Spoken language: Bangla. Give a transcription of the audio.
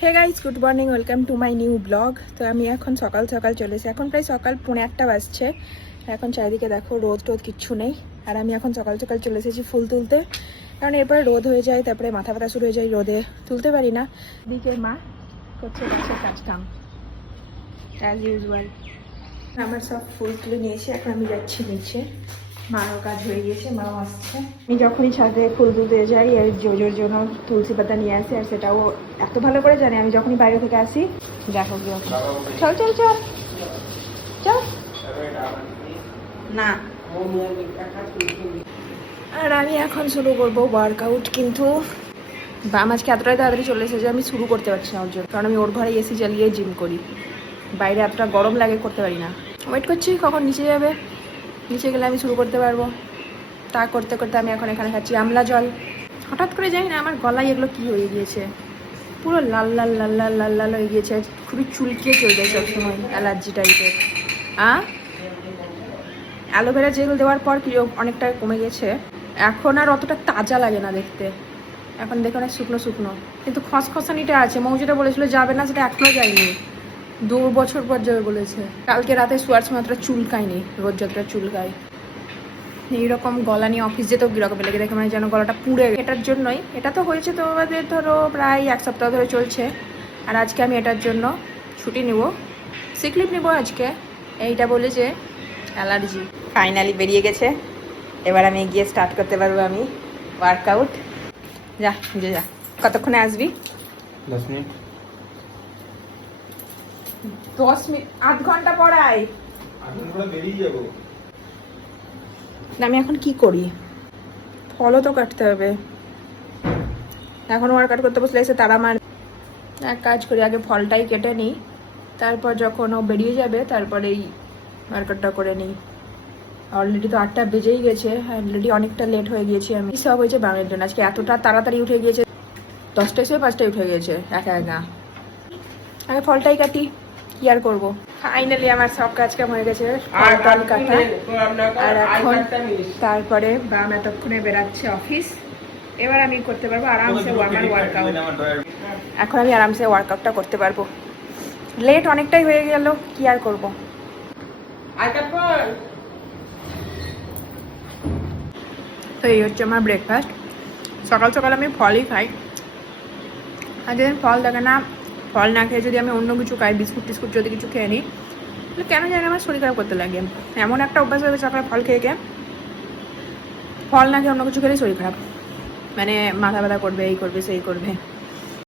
Hey guys, good morning, welcome to my new blog. তো আমি এখন সকাল সকাল চলেছি, এখন প্রায় সকাল 1:45 বাজছে। এখন চারিদিকে দেখো রোদ টোদ কিচ্ছু নেই, আর আমি এখন সকাল সকাল চলে এসেছি ফুল তুলতে, কারণ এরপরে রোদ হয়ে যায়, তারপরে মাথা ব্যথা শুরু হয়ে যায়, রোদে তুলতে পারি না। দিকে মা করছে গাছের কাজ কাম অ্যাজ ইউজুয়াল। আমার সব ফুল তুলে নিয়েছি, এখন আমি যাচ্ছি নিচে। মারও কাজ হয়ে গিয়েছে, মাও আসছে। আমি যখনই ছাদে ফুল তুলতে যাই আর জোজোর জন্য তুলসী পাতা নিয়ে আসি, আর সেটাও এত ভালো করে জানে। আমি যখনই বাইরে থেকে আসি, দেখো কি চল চল চল চল না। আর আমি এখন শুরু করবো ওয়ার্কআউট, কিন্তু বাম আজকে এতটাই তাড়াতাড়ি চলে এসেছে যে আমি শুরু করতে পারছি না ওর জন্য, কারণ আমি ওর ঘরে এসি জ্বালিয়ে জিম করি। বাইরে এতটা গরম লাগে, করতে পারি না। ওয়েট করছি কখন নিচে যাবে, নিচে গেলে আমি শুরু করতে পারবো। তা করতে করতে আমি এখন এখানে খাচ্ছি আমলা জল। হঠাৎ করে জানি না আমার গলায় এগুলো কি হয়ে গিয়েছে, পুরো লাল লাল লাল লাল লাল লাল হয়ে গিয়েছে, খুবই চুলকিয়ে চলে যায় সবসময়, অ্যালার্জি টাইপের। অ্যালোভেরা জেল দেওয়ার পর কি অনেকটা কমে গেছে, এখন আর অতটা তাজা লাগে না দেখতে, এখন দেখে অনেক শুকনো শুকনো, কিন্তু খসখসানিটা আছে। মৌ যেটা বলেছিল যাবে না, সেটা এখনো যায়নি, 2 বছর পর যাবে বলেছে। কালকে রাতে শোয়ার সময় অতটা চুলকায়নি, রোজ যতটা চুলকায়। এইরকম গলা নিয়ে অফিস যেতেও কীরকম লেগে দেখে, মানে যেন গলাটা পুড়ে। এটার জন্যই, এটা তো হয়েছে তোমাদের ধরো প্রায় 1 সপ্তাহ ধরে চলছে, আর আজকে আমি এটার জন্য ছুটি নেব, সিক লিভ নেবো আজকে। এইটা বলে যে অ্যালার্জি ফাইনালি বেরিয়ে গেছে, এবার আমি গিয়ে স্টার্ট করতে পারবো আমি ওয়ার্কআউট। যা বুঝে যা, কতক্ষণে আসবি? 10 মিনিট। 10 মিনিট? 8 ঘন্টা পড়াই, বেরিয়ে যাবো। আমি এখন কি করি, ফলও তো কাটতে হবে। এখন ওয়ার্কআউট করতে বসলে এসে তারা আমার, এক কাজ করি, আগে ফলটাই কেটে নিই, তারপর যখন ও বেরিয়ে যাবে তারপরেই ওয়ার্কআউটটা করে নিই। অলরেডি তো 8টা বেজেই গেছে, অলরেডি অনেকটা লেট হয়ে গিয়েছি আমি। সব হয়েছে বামের জন্য, আজকে এতটা তাড়াতাড়ি উঠে গিয়েছে, 10টায় সে 5টায় উঠে গিয়েছে একা একা। আগে ফলটাই কাটি, কি আর করবো। ফাইনালি আমার সব কাজ কাম হয়ে গেছে, ফল কাটা। আর এখন তারপরে বাম এতক্ষণে বেরাচ্ছে অফিস, এবার আমি করতে পারবো আরামসে আমার ওয়ার্কআউট। এখন আমি আরামসে ওয়ার্কআউটটা করতে পারবো। লেট অনেকটাই হয়ে গেল, কি আর করবো। তো এই হচ্ছে আমার ব্রেকফাস্ট। সকাল সকাল আমি ফলই খাই, আর যেদিন ফল থাকে না, ফল না খেয়ে যদি আমি অন্য কিছু খাই, বিস্কুট টিস্কুট যদি কিছু খেয়ে নিই, তাহলে কেন জানি আমার শরীর খারাপ করতে লাগে। এমন একটা অভ্যাস হয়ে গেছে সকালে ফল খেয়ে খেয়ে, ফল না খেয়ে অন্য কিছু খেলেই শরীর খারাপ, মানে মাথা ব্যথা করবে, এই করবে সেই করবে।